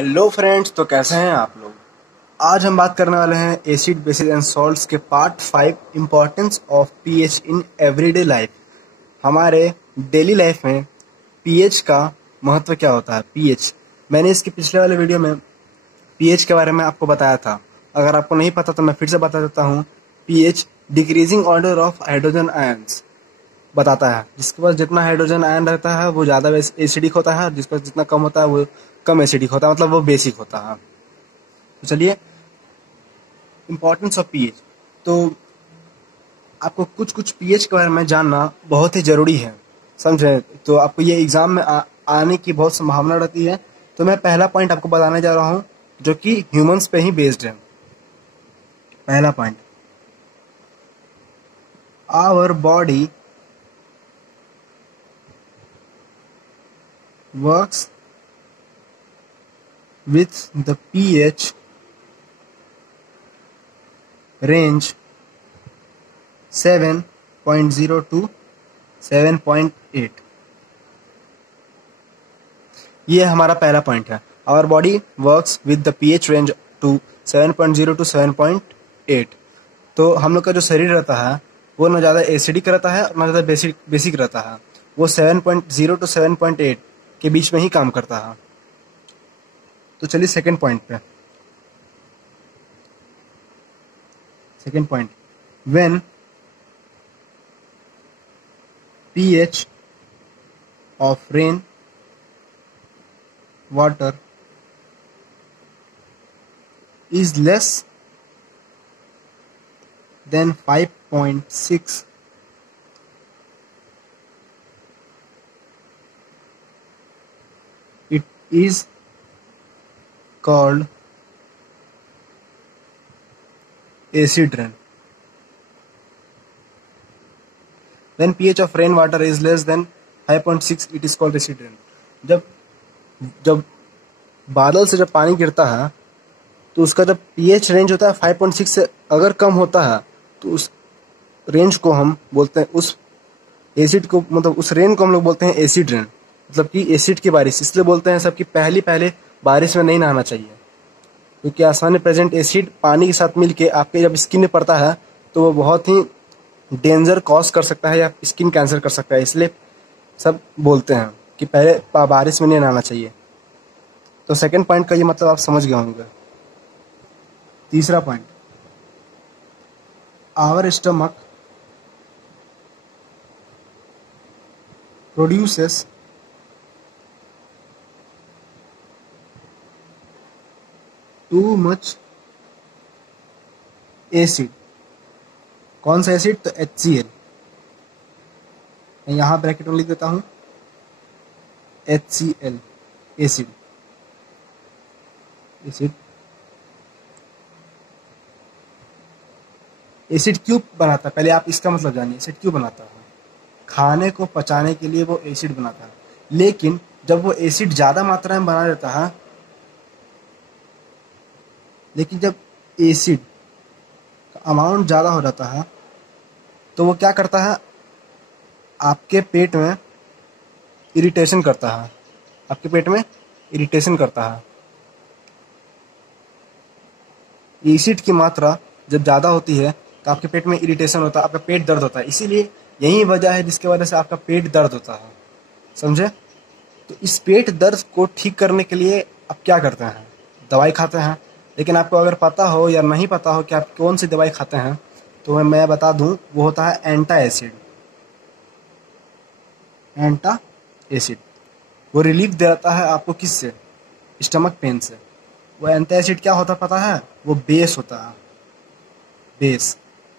Hello friends, तो कैसे हैं आप लोग। आज हम बात करने वाले हैं एसिड बेसिस एंड सॉल्ट्स के part 5 importance of pH in everyday life. हमारे डेली लाइफ में पीएच का महत्व क्या होता है। पीएच मैंने इसके पिछले वाले वीडियो में पीएच के बारे में आपको बताया था। अगर आपको नहीं पता तो मैं फिर से बता देता हूँ। PH decreasing order of hydrogen ions बताता है। जिसके पास जितना हाइड्रोजन आयन रहता है वो ज़्यादा एसिडिक होता है, और जिसके पास जितना कम होता है वो कम एसिडिक होता है, मतलब वो बेसिक होता है। तो चलिए, इम्पोर्टेंस ऑफ पीएच। तो आपको कुछ कुछ पीएच के बारे में जानना बहुत ही ज़रूरी है, समझे। तो आपको ये एग्ज़ाम में आने की बहुत संभावना रहती है। तो मैं पहला पॉइंट आपको बताने जा रहा हूँ जो कि ह्यूमंस पे ही बेस्ड है। पहला point, our body works with the pH range 7.0 to 7.8। ये हमारा पहला पॉइंट है। Our body works with the pH range to 7.0 to 7.8। तो हम लोग का जो शरीर रहता है वो ना ज़्यादा एसिडिक रहता है और ना ज़्यादा बेसिक रहता है। वो 7.0 टू 7.8 के बीच में ही काम करता है। तो चलिए सेकेंड पॉइंट पे। Second point, when pH of rain water is less than 5.6, it is called acid rain. When pH of rainwater is less than 5.6, it is called acid rain. जब जब बादल से जब पानी गिरता है तो उसका जब pH रेंज होता है 5.6 से अगर कम होता है तो उस रेंज को हम बोलते हैं, उस एसिड को, मतलब उस रेन को हम लोग बोलते हैं एसिड रेन। मतलब कि एसिड की बारिश इसलिए बोलते हैं सब कि पहले बारिश में नहीं नहाना चाहिए, क्योंकि आसमान में प्रेजेंट एसिड पानी के साथ मिलके आपके जब स्किन में पड़ता है तो वो बहुत ही डेंजर कॉज कर सकता है या स्किन कैंसर कर सकता है। इसलिए सब बोलते हैं कि पहले बारिश में नहीं नहाना चाहिए। तो सेकंड पॉइंट का ये मतलब आप समझ गए होंगे। तीसरा point, our stomach produces too much acid. कौन सा एसिड? तो HCl। मैं यहाँ ब्रैकेट में लिख देता हूँ HCl, एसिड। एसिड एसिड क्यों बनाता है, पहले आप इसका मतलब जानिए। एसिड क्यों बनाता है? खाने को पचाने के लिए वो एसिड बनाता है। लेकिन जब वो एसिड ज़्यादा मात्रा में बना देता है, लेकिन जब एसिड का अमाउंट ज़्यादा हो जाता है तो वो क्या करता है, आपके पेट में इरिटेशन करता है। आपके पेट में इरिटेशन करता है। एसिड की मात्रा जब ज़्यादा होती है तो आपके पेट में इरिटेशन होता है, आपका पेट दर्द होता है। इसीलिए यही वजह है जिसकी वजह से आपका पेट दर्द होता है, समझे। तो इस पेट दर्द को ठीक करने के लिए आप क्या करते हैं? दवाई खाते हैं। लेकिन आपको अगर पता हो या नहीं पता हो कि आप कौन सी दवाई खाते हैं तो मैं बता दूं, वो होता है एंटा एसिड। एंटा एसिड वो रिलीफ देता है आपको किससे? स्टमक पेन से। वो एंटा एसिड क्या होता है पता है? वो बेस होता है। बेस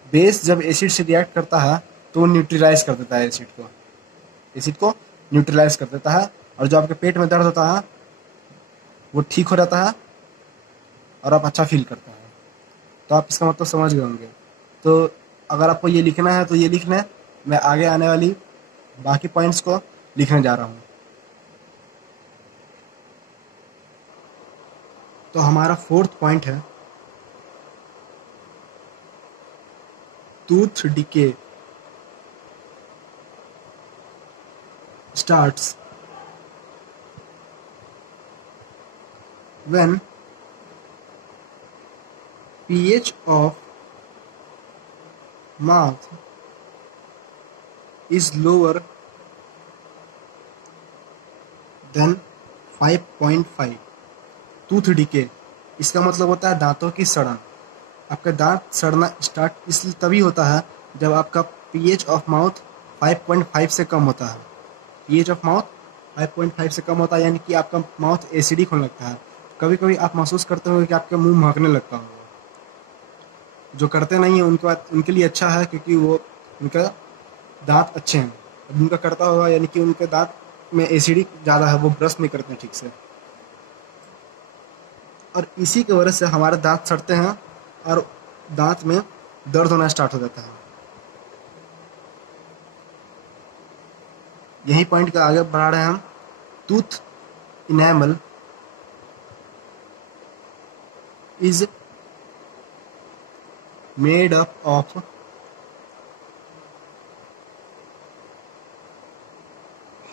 बेस जब एसिड से रिएक्ट करता है तो वो न्यूट्रलाइज कर देता है एसिड को न्यूट्रलाइज कर देता है, और जो आपके पेट में दर्द होता है वो ठीक हो जाता है और आप अच्छा फील करते हैं। तो आप इसका मतलब समझ गए होंगे। तो अगर आपको ये लिखना है तो ये लिख लें, मैं आगे आने वाली बाकी पॉइंट्स को लिखने जा रहा हूँ। तो हमारा फोर्थ पॉइंट है tooth decay starts when pH of mouth is lower than 5.5 tooth decay. इसका मतलब होता है दांतों की सड़न। आपका दांत सड़ना स्टार्ट इसलिए तभी होता है जब आपका pH ऑफ माउथ 5.5 से कम होता है। pH ऑफ माउथ 5.5 से कम होता है यानी कि आपका माउथ एसिडिक होने लगता है। कभी कभी आप महसूस करते होंगे कि आपका मुंह महकने लगता होगा। जो करते नहीं है उनके लिए अच्छा है, क्योंकि वो उनका दांत अच्छे हैं। अब उनका करता होगा यानी कि उनके दांत में एसिडिक ज़्यादा है, वो ब्रश नहीं करते ठीक से, और इसी की वजह से हमारे दांत सड़ते हैं और दांत में दर्द होना स्टार्ट हो जाता है। यही पॉइंट का आगे बढ़ा रहे हैं हम। Tooth enamel is made up of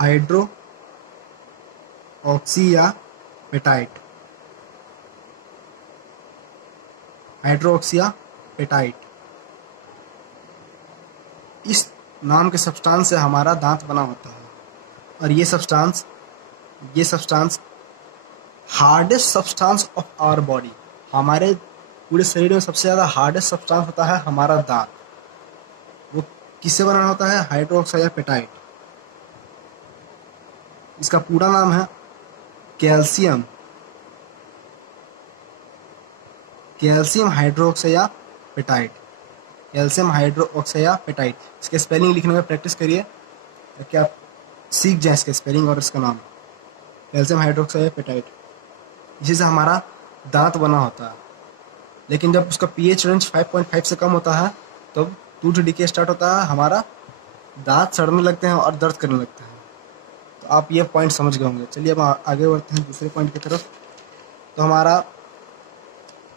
hydroxyapatite. Hydroxyapatite इस नाम के सब्सटेंस से हमारा दांत बना होता है, और ये substance hardest substance of our body. हमारे पूरे शरीर में सबसे ज़्यादा हार्डेस्ट सब्सटेंस होता है हमारा दांत। वो किससे बना होता है? हाइड्रोक्सियापेटाइट। इसका पूरा नाम है कैल्शियम हाइड्रोक्सियापेटाइट। कैल्शियम हाइड्रोक्सियापेटाइट। इसके स्पेलिंग लिखने में प्रैक्टिस करिए ताकि आप सीख जाए इसके स्पेलिंग और इसका नाम। कैल्शियम हाइड्रोक्सियापेटाइट, इसी से हमारा दांत बना होता है। लेकिन जब उसका pH रेंज 5.5 से कम होता है तब टूथ डिके स्टार्ट होता है, हमारा दांत सड़ने लगते हैं और दर्द करने लगते हैं। तो आप ये पॉइंट समझ गए होंगे। चलिए अब आगे बढ़ते हैं दूसरे पॉइंट की तरफ। तो हमारा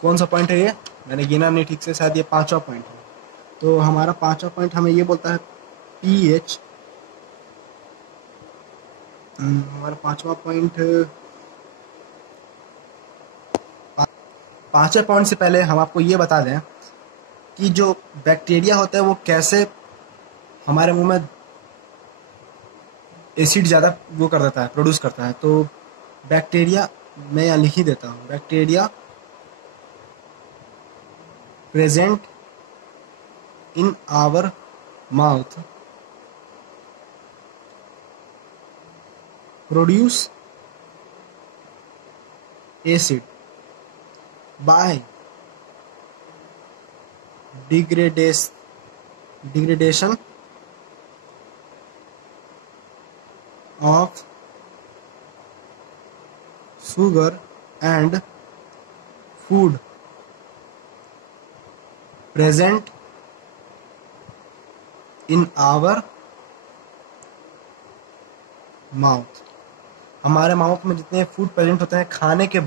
कौन सा पॉइंट है ये? मैंने गिना नहीं ठीक से, शायद ये 5वां पॉइंट है। तो हमारा 5वां पॉइंट हमें ये बोलता है pH। हमारा 5वां पॉइंट, 5वें पॉइंट से पहले हम आपको ये बता दें कि जो बैक्टीरिया होता है वो कैसे हमारे मुंह में एसिड ज़्यादा वो कर देता है, प्रोड्यूस करता है। तो बैक्टीरिया मैं यहाँ लिख ही देता हूँ। Bacteria present in our mouth produce acid by degradation of sugar and food present in our mouth। हमारे माउथ में जितने फूड प्रेजेंट होते हैं खाने के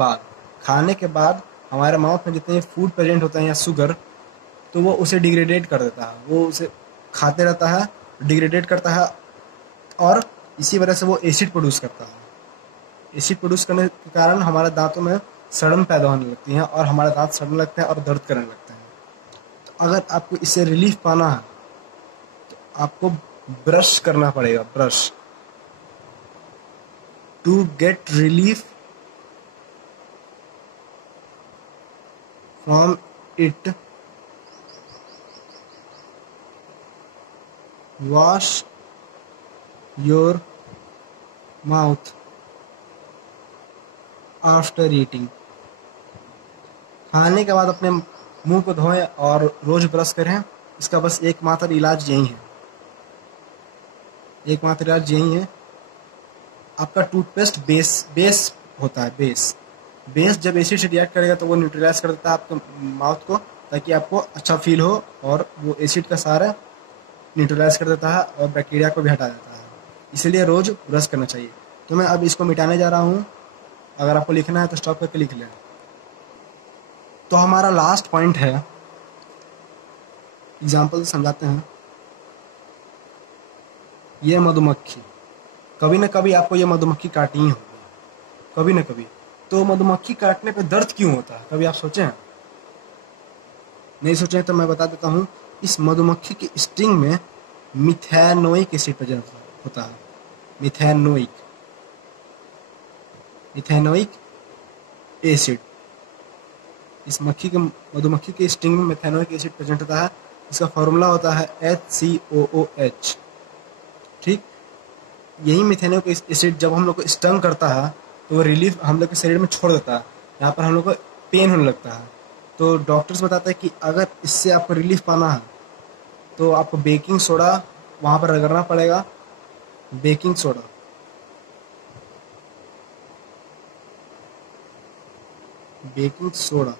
बाद हमारे माउथ में जितने फूड प्रेजेंट होते हैं या शुगर, तो वो उसे डिग्रेडेट कर देता है। वो उसे खाते रहता है, डिग्रेडेट करता है, और इसी वजह से वो एसिड प्रोड्यूस करता है। एसिड प्रोड्यूस करने के कारण हमारे दांतों में सड़न पैदा होने लगती है और हमारे दांत सड़ने लगते हैं और दर्द करने लगते हैं। तो अगर आपको इससे रिलीफ पाना है तो आपको ब्रश करना पड़ेगा। Brush to get relief from it, wash your mouth after eating। खाने के बाद अपने मुंह को धोएं और रोज ब्रश करें। इसका बस एकमात्र इलाज यही है। आपका टूथपेस्ट बेस होता है। बेस जब एसिड से रिएक्ट करेगा तो वो न्यूट्रलाइज कर देता है आपके माउथ को, ताकि आपको अच्छा फील हो, और वो एसिड का सारा न्यूट्रलाइज कर देता है और बैक्टीरिया को भी हटा देता है। इसीलिए रोज ब्रश करना चाहिए। तो मैं अब इसको मिटाने जा रहा हूँ। अगर आपको लिखना है तो स्टॉप करके लिख लें। तो हमारा लास्ट पॉइंट है, एग्जाम्पल समझाते हैं। ये मधुमक्खी, कभी ना कभी आपको ये मधुमक्खी काटनी ही होगी, कभी ना कभी। तो मधुमक्खी काटने पे दर्द क्यों होता है, कभी आप सोचे हैं? नहीं सोचे हैं तो मैं बता देता हूँ। इस मधुमक्खी की स्टिंग में मिथेनोइक एसिड प्रेजेंट होता है। Methanoic methanoic acid. इस मधुमक्खी के स्टिंग में मिथेनोइक एसिड प्रेजेंट होता है। इसका फॉर्मूला होता है HCOOH। ठीक, यही मिथेनोइक एसिड जब हम लोग को स्टंग करता है तो वो रिलीफ हम लोग के शरीर में छोड़ देता है। यहाँ पर हम लोग को पेन होने लगता है। तो डॉक्टर्स बताते हैं कि अगर इससे आपको रिलीफ पाना है तो आपको बेकिंग सोडा वहाँ पर रगड़ना पड़ेगा। बेकिंग सोडा, बेकिंग सोडा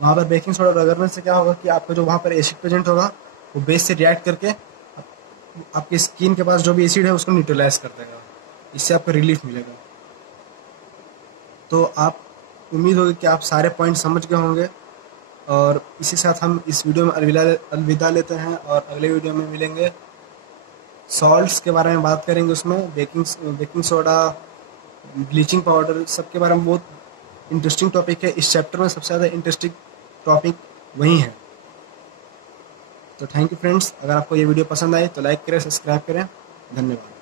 वहाँ पर बेकिंग सोडा रगड़ने से क्या होगा कि आपका जो वहाँ पर एसिड प्रेजेंट होगा वो बेस से रिएक्ट करके आपके स्किन के पास जो भी एसिड है उसको न्यूट्रलाइज कर देगा। इससे आपको रिलीफ मिलेगा। तो आप उम्मीद होगी कि आप सारे पॉइंट समझ गए होंगे। और इसी साथ हम इस वीडियो में अलविदा लेते हैं और अगले वीडियो में मिलेंगे। सॉल्ट्स के बारे में बात करेंगे, उसमें बेकिंग सोडा, ब्लीचिंग पाउडर, सबके बारे में बहुत इंटरेस्टिंग टॉपिक है। इस चैप्टर में सबसे ज़्यादा इंटरेस्टिंग टॉपिक वही है। तो थैंक यू फ्रेंड्स, अगर आपको ये वीडियो पसंद आए तो लाइक करें, सब्सक्राइब करें। धन्यवाद।